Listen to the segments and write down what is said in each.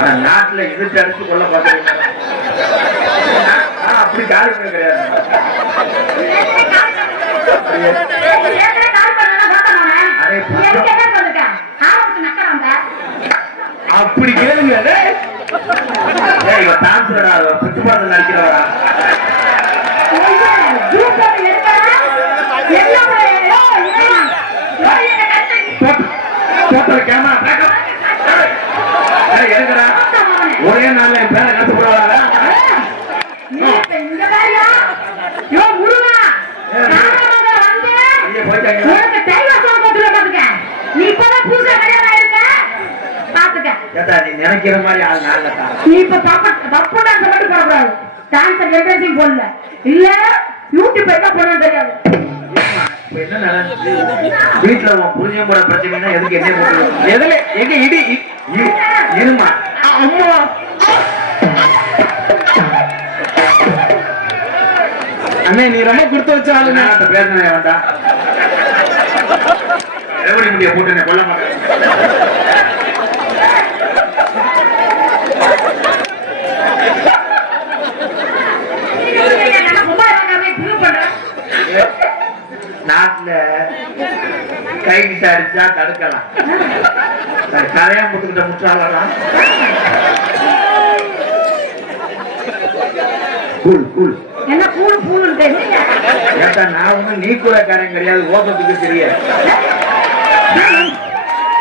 நான் நாட்டுல இழுத்து அடிச்சு கொள்ள பாக்குறீங்க அப்படி காரணமே கிடையாது ஏற்கனவே கால் பண்ணலாம் போட்டோமே அரே, எனக்கு என்ன சொல்லுங்க ஆரம்பிச்சு நக்கறாங்க அப்படி கேளுங்க டேய். ஏய், இவன் டான்ஸ்லடா பிட்டு படத்தில் நடிக்கிறவரா குரூப் எடுக்கலாம் எல்லாம் போட்டோ கேமரா பேக்கப் எடுக்கிறா ஒரே நாள்ல என் பேரை கத்து போடுவாரா இங்க பாரியா யோ முருகா நாராயணங்க வந்து ஐயா போயிட்டாங்க உனக்கு டைவர்ஸ் கொடுத்துட பாத்துக்க நீ இப்பதான் புதுசா கல்யாணம் ஆயிருக்க. பாத்துக்க. ஏத்தா நீ நினைக்கிற மாதிரி ஆள் நாள்ல தான் நீ இப்ப தப்பு தப்பு டான்ஸ் மட்டும் போடக்கூடாது டான்ஸ் என்ட்ரன்சிங் போடல. இல்ல யூடியூப் என்ன பண்ண தெரியாது. என்ன வீட்டுல உன் புரிஞ்சம் கூட பிரச்சனைனா எதுக்கு என்ன எதுல? எங்க இடி? இருமா? அம்மா. அண்ணே நீ ரொம்ப கொடுத்து வச்ச ஆளுங்க அந்த பேசனே வேண்டாம் எப்படி முடிய போட்டு கொல்ல மாட்டேன் கிட்ட அடிச்சா தடுக்கலாம். கரையா முட்டுக்கிட்ட முற்றாலாம் கூல் கூல் என்ன பூணு பூணுன்ட்டு ஏட்டா நான் ஒண்ணும் நீ கூட காரன் கிடையாது ஓபத்துக்கு தெரியாது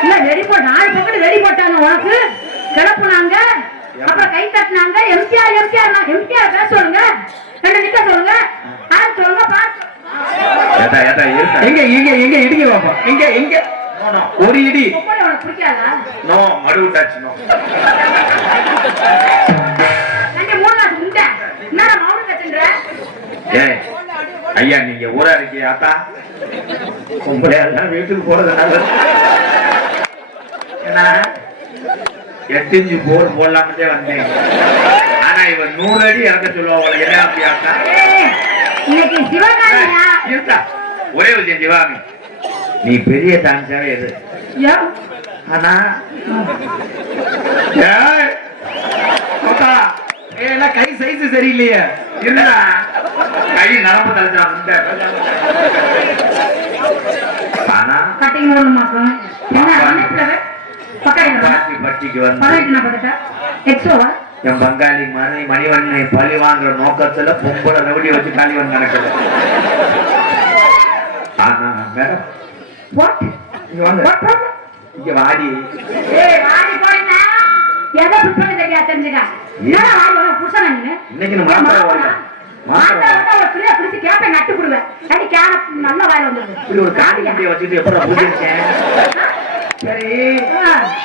இல்ல வெடி போட்டு நாலு பக்கம் போட்டாங்க உனக்கு? கிளப்புனாங்க அப்புறம் கை தட்டினாங்க எம்ஜிஆர் எம்ஜிஆர் எம்ஜிஆர் பேச சொல்லுங்க. ரெண்டு நிக்க சொல்லுங்க. ஆ சொல்லுங்க பாத்து ஏட்டா ஏட்டா இருக்கா எங்க எங்க எங்க இடிங்க பாப்பா. எங்க எங்க ஒரு இடி. உனக்கு நோ மடு டச் நோ. ரெண்டு மூணு நாள் முண்டை என்னடா மௌனம் கட்டுன்ற ஏய் ஐயா நீங்க ஊரா பொம்பளையா இருந்தா வீட்டுக்கு போறது நல்லது ஏன்னா எட்டு இஞ்சு போர் போடலாமட்டே வந்தேன். ஆனா இவன் நூறு அடி இறக்க சொல்லுவா உங்களை என்ன அப்படி ஆத்தா? ஏய், இன்னைக்கு சிவகாமியா? இருக்கா ஒரே விஷயம் சிவாமி நீ பெரிய டான்ஸாவே எது ஆனா கை சைஸ் சரியில்லையே. இருந்தா கை நரம்பு தலைச்சா முண்டை. ஆனா கட்டிங் ஒண்ணு மாசம். என்ன பட்டிக்கு வந்து. நான் பக்கத்தா எக்ஸோவா என் பங்காளி மணி மணிவண்ணனை பழி வாங்குற நோக்கத்துல பொம்பளை ரவுடி வச்சு காலிவன் நடக்குது. ஆனா மேடம் வாட் இங்க வாட்.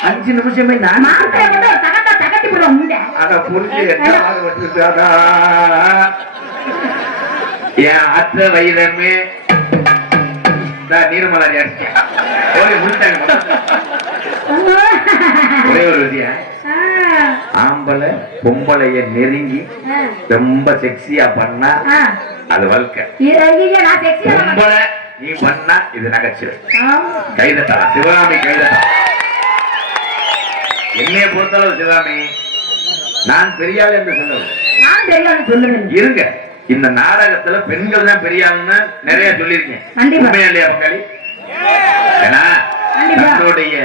அஞ்சு நிமிஷமே நான் முண்டை அத புரிஞ்சு என் அத்த இந்த நீர்மலரி ஒரே ஒரு விஷயம் ஆ, ஆம்பளை பொம்பளைய நெருங்கி ரொம்ப செக்ஸியா பண்ணா. அது வாழ்க்கை பொம்பளை நீ பண்ணா இது நகைச்சுவை. கைதட்டா சிவகாமி கைதட்டா என்னைய பொறுத்தளவு சிவகாமி நான் பெரியாள் என்று சொல்லவில்லை நான் தெரியாது சொல்லுவேன் இருங்க. இந்த நாடகத்துல பெண்கள் தான் பெரியாள்னு நிறைய சொல்லியிருக்கேன். உண்மையா இல்லையா பங்காளி? ஏன்னா கண்டிப்பா. தன்னுடைய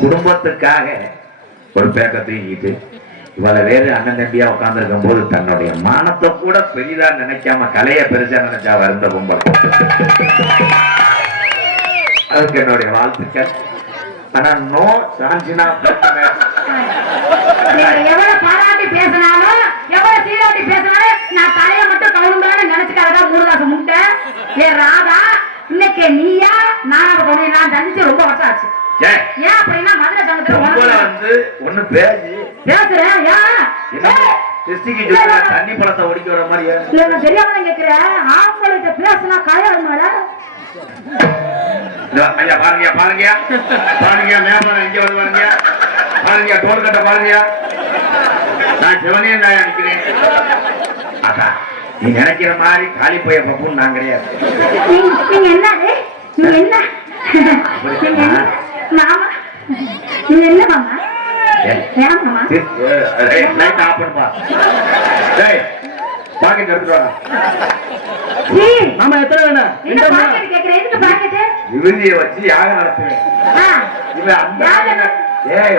குடும்பத்துக்காக ஒரு பேக்க தூக்கிட்டு இவளை வேறு அண்ணன் தம்பியா உட்கார்ந்துருக்கும் போது தன்னுடைய மானத்தை கூட பெரிதா நினைக்காம கலைய பெருசா நினைச்சா வருந்த கும்பல் அதுக்கு என்னுடைய வாழ்த்துக்கள். ஆனா நோ சான்சினா நீங்க எவ்வளவு பாராட்டி பேசினாலும் சீராட்டி பேசினாலும் நான் தலைய மட்டும் கவுந்தான்னு நினைச்சுக்காதடா முருகாசம் முட்டை. ஏ ராதா இன்னைக்கு நீயா நானா கொண்டு நான் தந்திச்சு ரொம்ப வருஷம் ஆச்சு. ஏன் அப்படின்னா மதுரை சங்கத்துல வந்து ஒண்ணு பேசி. பேசுறேன் ஏன்? தண்ணி பழத்தை ஒடிக்க வர மாதிரி இல்ல நான் தெரியாம கேக்குறேன் ஆம்பளைகிட்ட பேசினா மேடம் இதோ, ஐயா பாருங்க பாருங்க பாருங்க மேபம் இங்க வந்து பாருங்க பாருங்க டோல் கட்ட பாருங்க நான் சிவனே தான் நினைக்கிறேன். அக்கா நீ நினைக்கிற மாதிரி காலி போய பப்புன்னு நான் கிடையாது. நீங்க என்னது நீங்க என்ன? மாமா? நீங்க என்ன மாமா? pocket எடுத்துட்டு மாமா எத்தனை வேணும்? என்ன ரெண்டு வேணுமா? பாக்கெட் கேக்குற? எதுக்கு பாக்கெட் விபூதியை வச்சு யாகம் நடத்துவேன். இவன் அந்த? ஏய்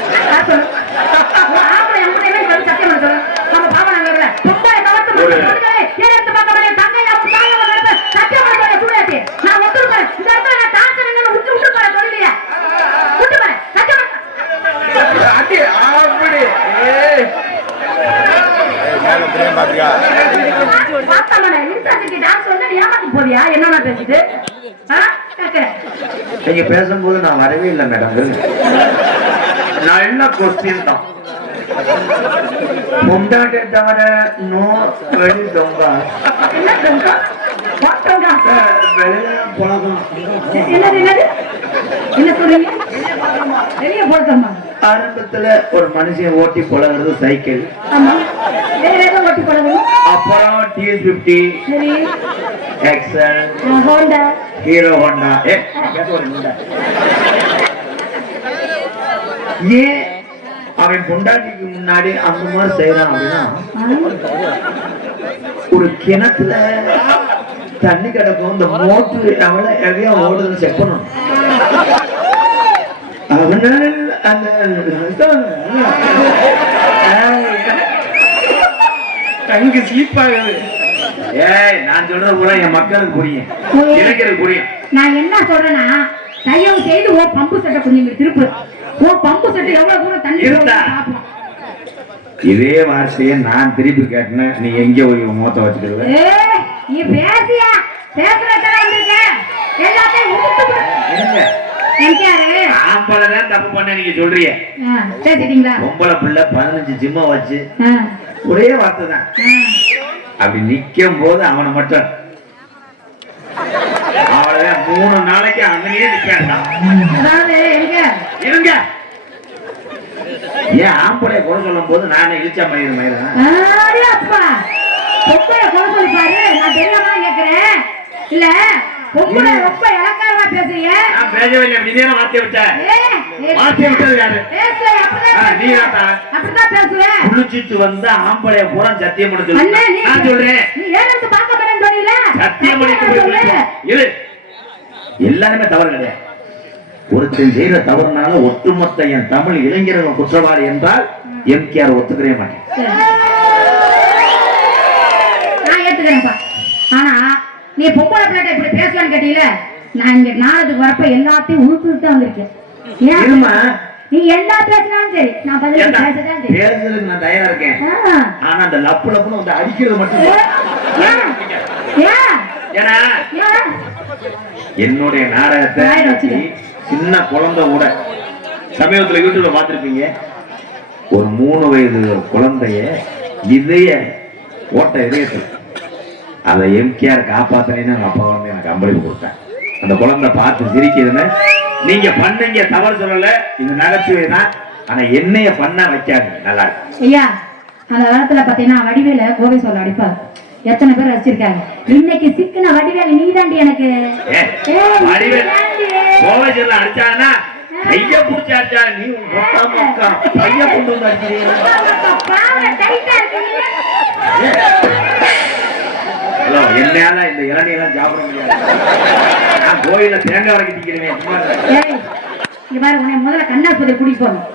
நீங்க பேசும்போது நான் வரவே இல்லை மேடம். நான் என்ன கொஸ்டின் தான் பொண்டாட்டிய தவிர நோ வெளி தொங்க என்ன? போட்டோங்க. வெளியில பழகம் என்னது, என்னது? என்ன சொல்றீங்க? வெளிய போட்டோமா? ஆரம்பத்துல ஒரு மனுஷன் ஓட்டி பழகுறது சைக்கிள்? அப்புறம் TS fifty. Excel Honda. Hero Honda ஏ ஒரு. ஏன் அவன் பொண்டாட்டிக்கு முன்னாடி அந்த மாதிரி செய்யறான் அப்படின்னா? ஒரு கிணத்துல தண்ணி கிடக்கும். இந்த மோட்டு எவ்வளவு எவையா ஓடுதுன்னு செக் பண்ணணும். அவனால் அந்த கங்கு ஸ்லீப் ஆகுது. ஏய் நான் சொல்றது பூரா என் மக்களுக்கு புரியும். இளைஞருக்கு புரியும். நான் என்ன சொல்றேன்னா தயவு செய்து ஓ பம்பு செட்டை கொஞ்சம் திருப்பு ஓ பம்பு செட்டு எவ்வளவு தூரம் தண்ணி இருந்தா. போகுதுன்னு பார்ப்போம். இதே வார்த்தையை நான் திருப்பி கேட்டேன் நீ எங்க போய் நீ பேசியா? எல்லாத்தையும் ஆம்பளை தான் தப்பு பண்ண நீங்க சொல்றீங்க. பொம்பளை பிள்ளை பதினஞ்சு ஜிம்ம வச்சு ஒரே வார்த்தை தான். அப்படி நிக்கும் போது அவனை மட்டும் அவ்வளவுதான் மூணு நாளைக்கு அங்கேயே எங்க இருங்க. ஏன் ஆம்பளை குறை சொல்லும் போது நானே இழிச்சா மயிறு மயிறு ஆடி அப்பா. பொம்பளை குறை சொல்லி பாரு நான் தெரியாம தான் கேக்குறேன் இல்ல பொம்பளை ரொம்ப இலக்காரமா பேசுறீங்க நான் பேசவே இல்லை நீ தானே வார்த்தையை விட்ட? ஏய், ஏய், வார்த்தையை விட்டது யாரு? பேசுவேன், அப்படிதான் ஆ, நீ பேசுவேன். தாத்தா. அப்படிதான் பேசுவேன். குளிச்சிட்டு வந்த ஆம்பளை பூரா சத்தியம் நீ- நான் சொல்றேன் நீ ஏன் எடுத்து பார்க்க மாட்டேன்னு சொன்னீல? சத்தியம் எல்லாருமே தவறு கிடையாது ஒருத்தன் செய்யற தவறுனால ஒட்டுமொத்த என் தமிழ் இளைஞர்கள் குற்றவாளி என்றால் எம்கேஆர் ஒத்துக்கவே மாட்டேன். நான் ஏத்துக்கிறேன்ப்பா. ஆனா நீ பொம்பளை பிள்ளைகிட்ட இப்படி பேசலான்னு கேட்டீல நான் இங்க நாளத்துக்கு வரப்ப எல்லாத்தையும் உழுத்துட்டு தான் வந்திருக்கேன். நீ என்ன பேசினாலும் சரி. நான் பதில் பேசதான் சரி. பேசுறதுக்கு நான் தயாரா இருக்கேன். ஆனா அந்த லப்பு லப்புன்னு வந்து அடிக்கிறது மட்டும்? ஏன்னா ஏன்? என்னுடைய நாடகத்தை. சின்ன குழந்தை கூட சமீபத்துல யூடியூப்ல பார்த்திருப்பீங்க ஒரு மூணு வயது குழந்தைய இதய ஓட்ட இதயத்தில் அதை எம்கேஆர் காப்பாத்தினேன்னு அவங்க அப்பா வந்து எனக்கு அம்பளிப்பு கொடுத்தேன் அந்த குழந்தை பார்த்து சிரிக்குதுன்னு நீங்க பண்ணீங்க தவறு சொல்லல இது நகைச்சுவை தான் ஆனா என்னைய பண்ண வைக்காது நல்லா இருக்கு. ஐயா அந்த காலத்துல பாத்தீங்கன்னா வடிவேல கோவை சொல்ல அடிப்பார் எத்தனை பேர் ரசிச்சிருக்காங்க? இன்னைக்கு சிக்கின வடிவேல் எனக்கு. வடிவேல் நீதாண்டி. கோவைச்சல்ல அடிச்சானா? கைய புடிச்சு அடிச்சா நீ கைய கொண்டு வந்து. ஹலோ என்னால இந்த இளநீலாம் சாப்பிட முடியாது. நான் கோயில தேங்காய் வரைக்கும் உன்னை முதல்ல கண்ணாஸ்பத்திரி போகணும்